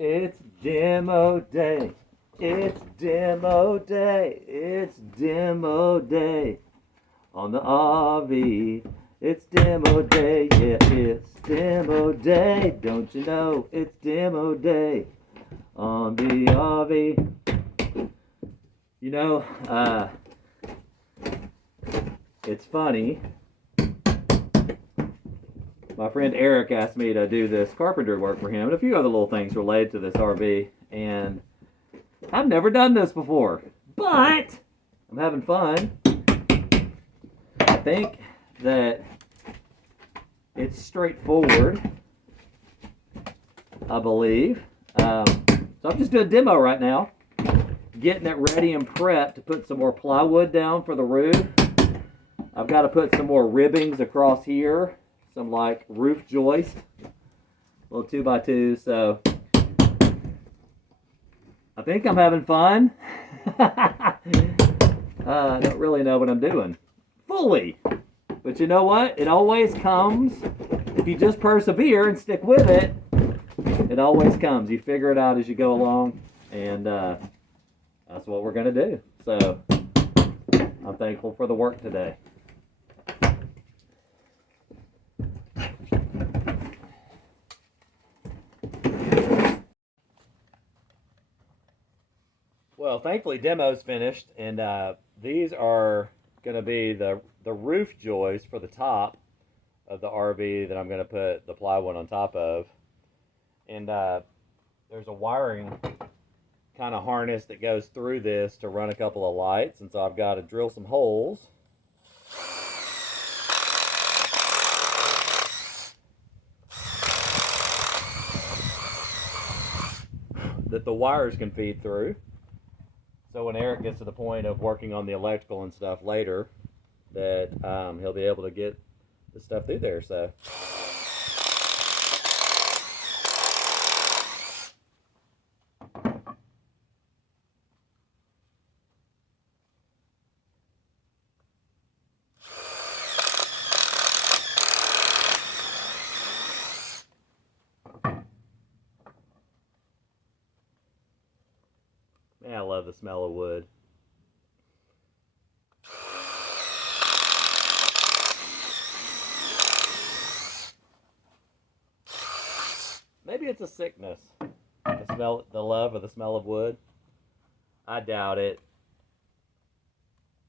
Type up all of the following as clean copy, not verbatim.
It's demo day. It's demo day. It's demo day on the RV. It's demo day. Yeah, it's demo day. Don't you know it's demo day on the RV? You know, it's funny. My friend Eric asked me to do this carpentry work for him and a few other little things related to this RV, and I've never done this before, but I'm having fun. I think that it's straightforward, I believe. So I'm just doing a demo right now, getting it ready and prepped to put some more plywood down for the roof. I've got to put some more ribbings across here. Some like roof joist, little 2x2. So I think I'm having fun. I don't really know what I'm doing fully, but you know what? It always comes if you just persevere and stick with it. It always comes. You figure it out as you go along, and that's what we're gonna do. So I'm thankful for the work today. Well, thankfully demo's finished, and these are going to be the roof joists for the top of the RV that I'm going to put the plywood on top of. And there's a wiring kind of harness that goes through this to run a couple of lights, and so I've got to drill some holes. That the wires can feed through. So when Eric gets to the point of working on the electrical and stuff later, that he'll be able to get the stuff through there. So man, I love the smell of wood. Maybe it's a sickness. The love of the smell of wood. I doubt it.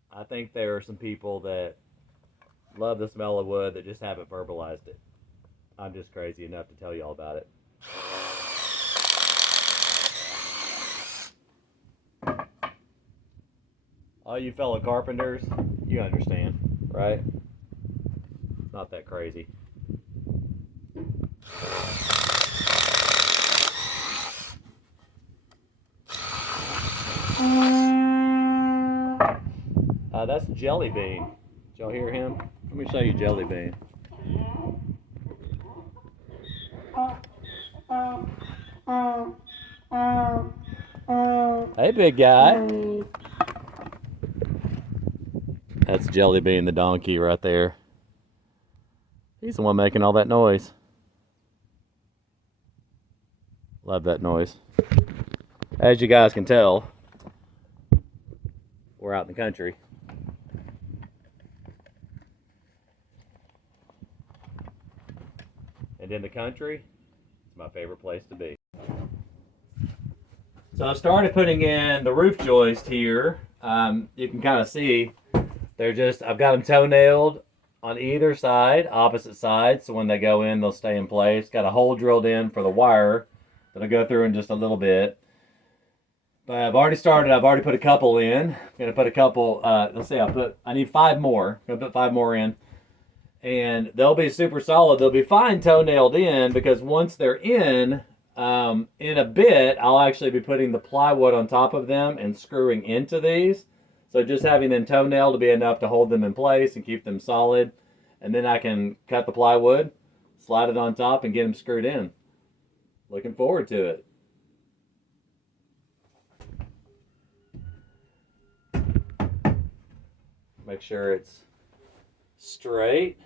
I think there are some people that love the smell of wood that just haven't verbalized it. I'm just crazy enough to tell you all about it. All you fellow carpenters, you understand, right? It's not that crazy. That's Jelly Bean. Did y'all hear him? Let me show you Jelly Bean. Hey, big guy. That's Jelly Bean, the donkey, right there. He's the one making all that noise. Love that noise. As you guys can tell, we're out in the country. And in the country, it's my favorite place to be. So I started putting in the roof joist here. You can kind of see I've got them toe-nailed on either side, opposite sides, so when they go in, they'll stay in place. Got a hole drilled in for the wire that I'll go through in just a little bit. But I've already put a couple in. I'm gonna put a couple, let's see, I need 5 more. I'm gonna put 5 more in. And they'll be super solid. They'll be fine toe-nailed in, because once they're in a bit, I'll actually be putting the plywood on top of them and screwing into these. So just having them toe-nailed will be enough to hold them in place and keep them solid. And then I can cut the plywood, slide it on top, and get them screwed in. Looking forward to it. Make sure it's straight.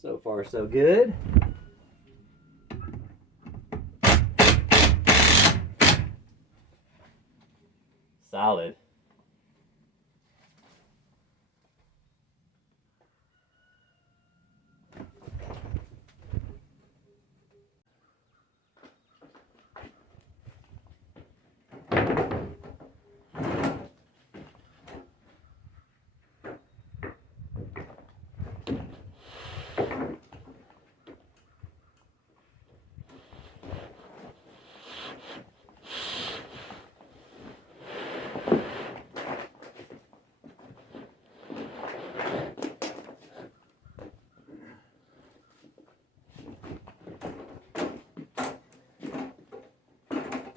So far, so good. solid.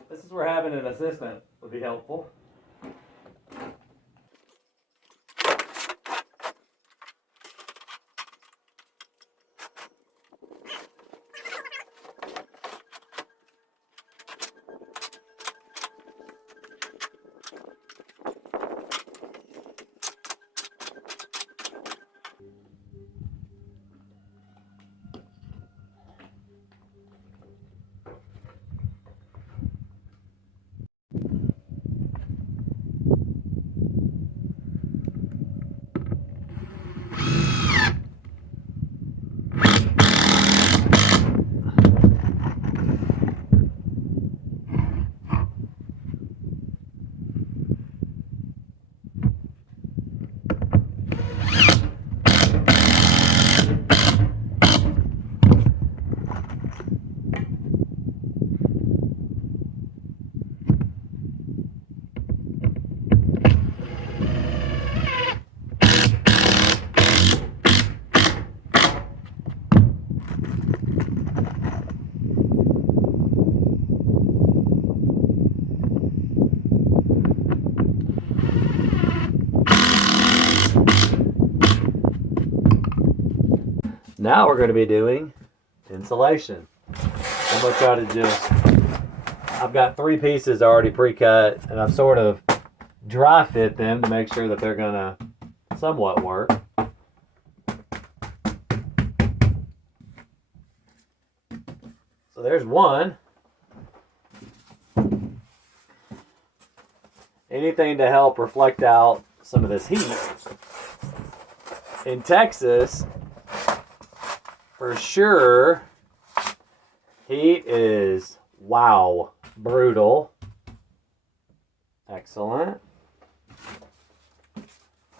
This is where having an assistant would be helpful. Now we're going to be doing insulation. I'm going to try to just, I've got 3 pieces already pre-cut, and I've sort of dry fit them to make sure that they're going to somewhat work. So there's one. Anything to help reflect out some of this heat. In Texas, for sure, heat is, wow, brutal. Excellent.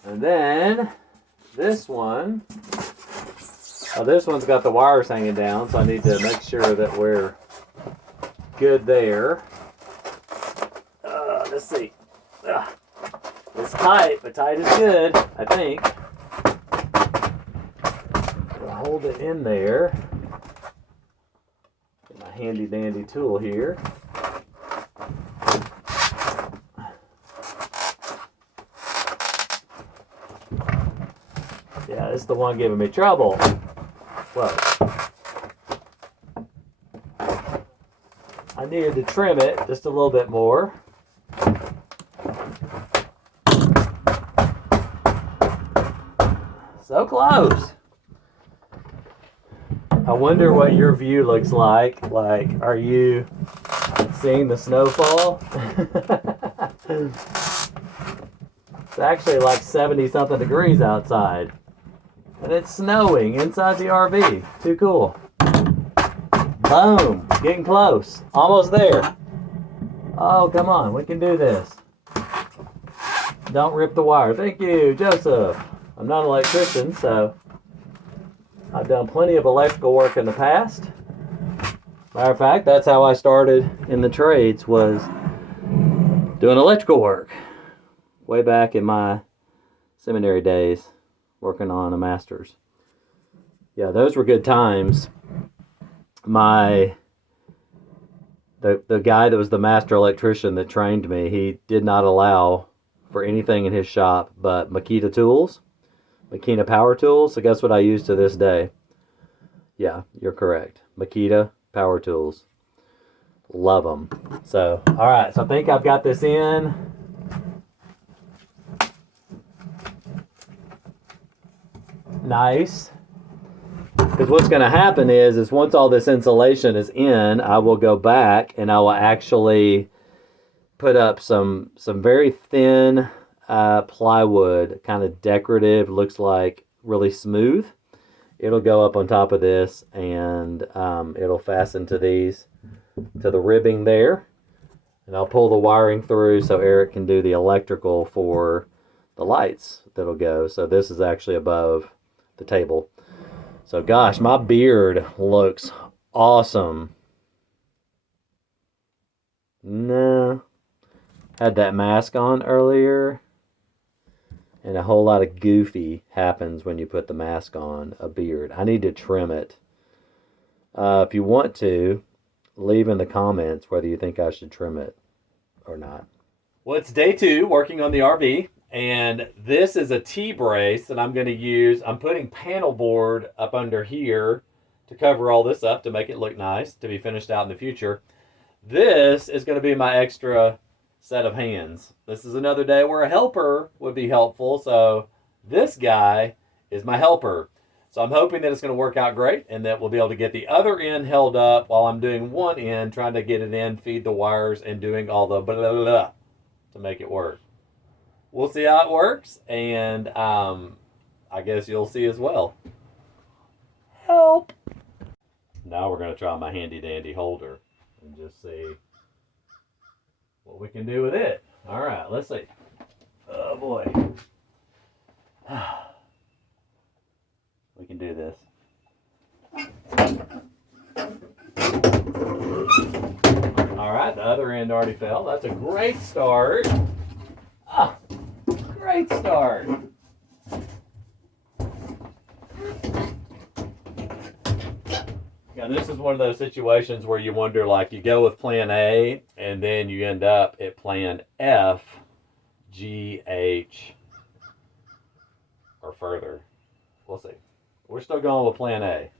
And then this one, oh, this one's got the wires hanging down, so I need to make sure that we're good there. Let's see. It's tight, but tight is good, I think. Hold it in there. Get my handy dandy tool here. Yeah, this is the one giving me trouble. Whoa. I needed to trim it just a little bit more. So close. I wonder what your view looks like. Like, are you seeing the snowfall? It's actually like 70 something degrees outside. And it's snowing inside the RV. Too cool. Boom. Getting close. Almost there. Oh, come on. We can do this. Don't rip the wire. Thank you, Joseph. I'm not an electrician, so I've done plenty of electrical work in the past. Matter of fact, that's how I started in the trades, was doing electrical work. Way back in my seminary days, working on a master's. Yeah, those were good times. The guy that was the master electrician that trained me, he did not allow for anything in his shop but Makita tools, Makita power tools. So guess what I use to this day? Yeah, you're correct. Makita power tools. Love them. So, all right. So I think I've got this in. Nice. Because what's going to happen is once all this insulation is in, I will go back and I will actually put up some very thin plywood, kind of decorative, looks like really smooth. It'll go up on top of this, and it'll fasten to these, to the ribbing there. And I'll pull the wiring through so Eric can do the electrical for the lights that'll go. So this is actually above the table. So gosh, my beard looks awesome. No, had that mask on earlier, and a whole lot of goofy happens when you put the mask on a beard. I need to trim it. If you want to, leave in the comments whether you think I should trim it or not. Well, it's day 2 working on the RV, and this is a T-brace that I'm going to use. I'm putting panel board up under here to cover all this up to make it look nice, to be finished out in the future. This is going to be my extra set of hands. This is another day where a helper would be helpful, so this guy is my helper. So I'm hoping that it's going to work out great and that we'll be able to get the other end held up while I'm doing one end, trying to get it in, feed the wires, and doing all the blah, blah, blah to make it work. We'll see how it works, and I guess you'll see as well. Help! Now we're going to try my handy dandy holder and just see what we can do with it. All right, let's see. Oh boy. We can do this. All right, the other end already fell. That's a great start. Ah, great start. Now, this is one of those situations where you wonder, like, you go with plan A and then you end up at plan F, G, H, or further. We'll see. We're still going with plan A.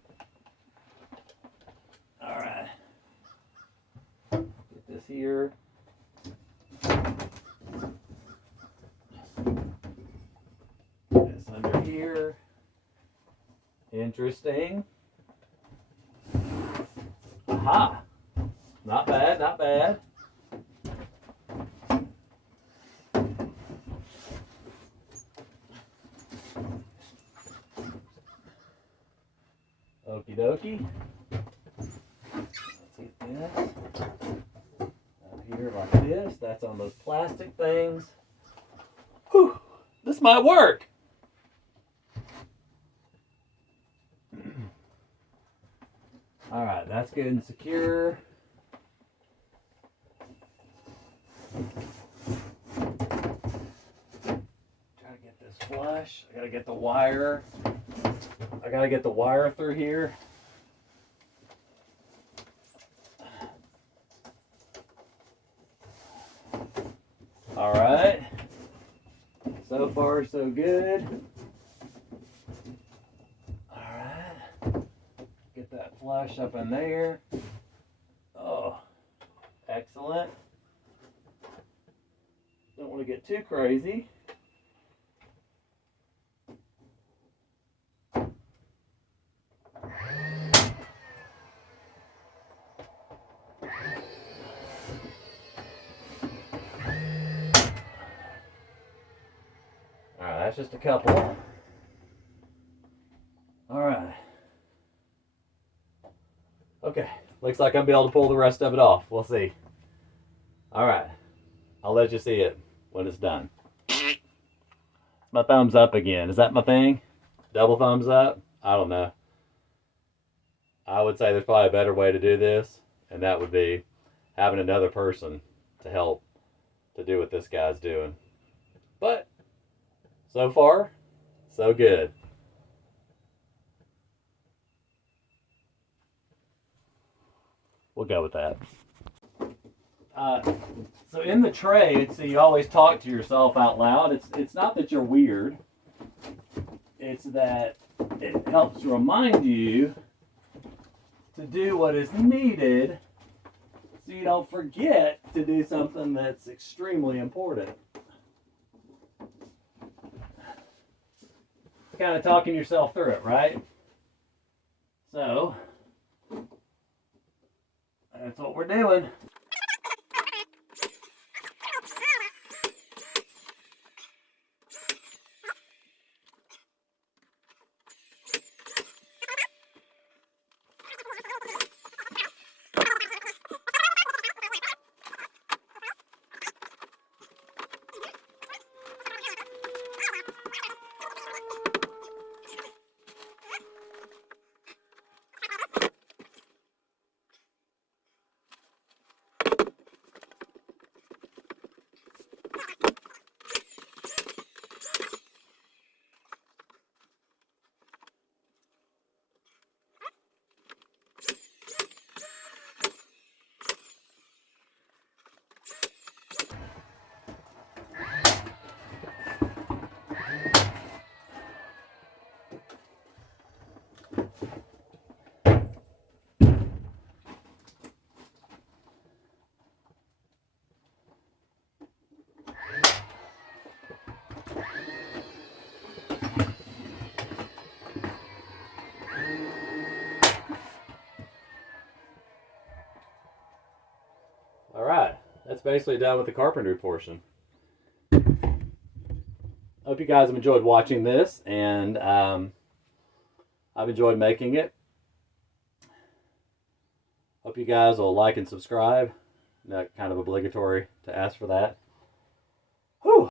All right. Get this here. This under here. Interesting. Aha! Not bad, not bad. Okie dokie. Let's get this. Up here like this. That's on those plastic things. Whew! This might work. All right, that's good and secure. Try to get this flush. I gotta get the wire. I gotta get the wire through here. All right. So far, so good. That flush up in there. Oh, excellent. Don't want to get too crazy. All right, that's just a couple. All right. Okay, looks like I'll be able to pull the rest of it off. We'll see. All right, I'll let you see it when it's done. My thumbs up again. Is that my thing? Double thumbs up? I don't know. I would say there's probably a better way to do this, and that would be having another person to help to do what this guy's doing. But so far, so good. We'll go with that. So in the trade, so you always talk to yourself out loud. It's not that you're weird. It's that it helps remind you to do what is needed so you don't forget to do something that's extremely important. Kind of talking yourself through it, right? So that's what we're doing. that's basically done with the carpentry portion. Hope you guys have enjoyed watching this, and I've enjoyed making it. Hope you guys will like and subscribe. Not kind of obligatory to ask for that. Whew.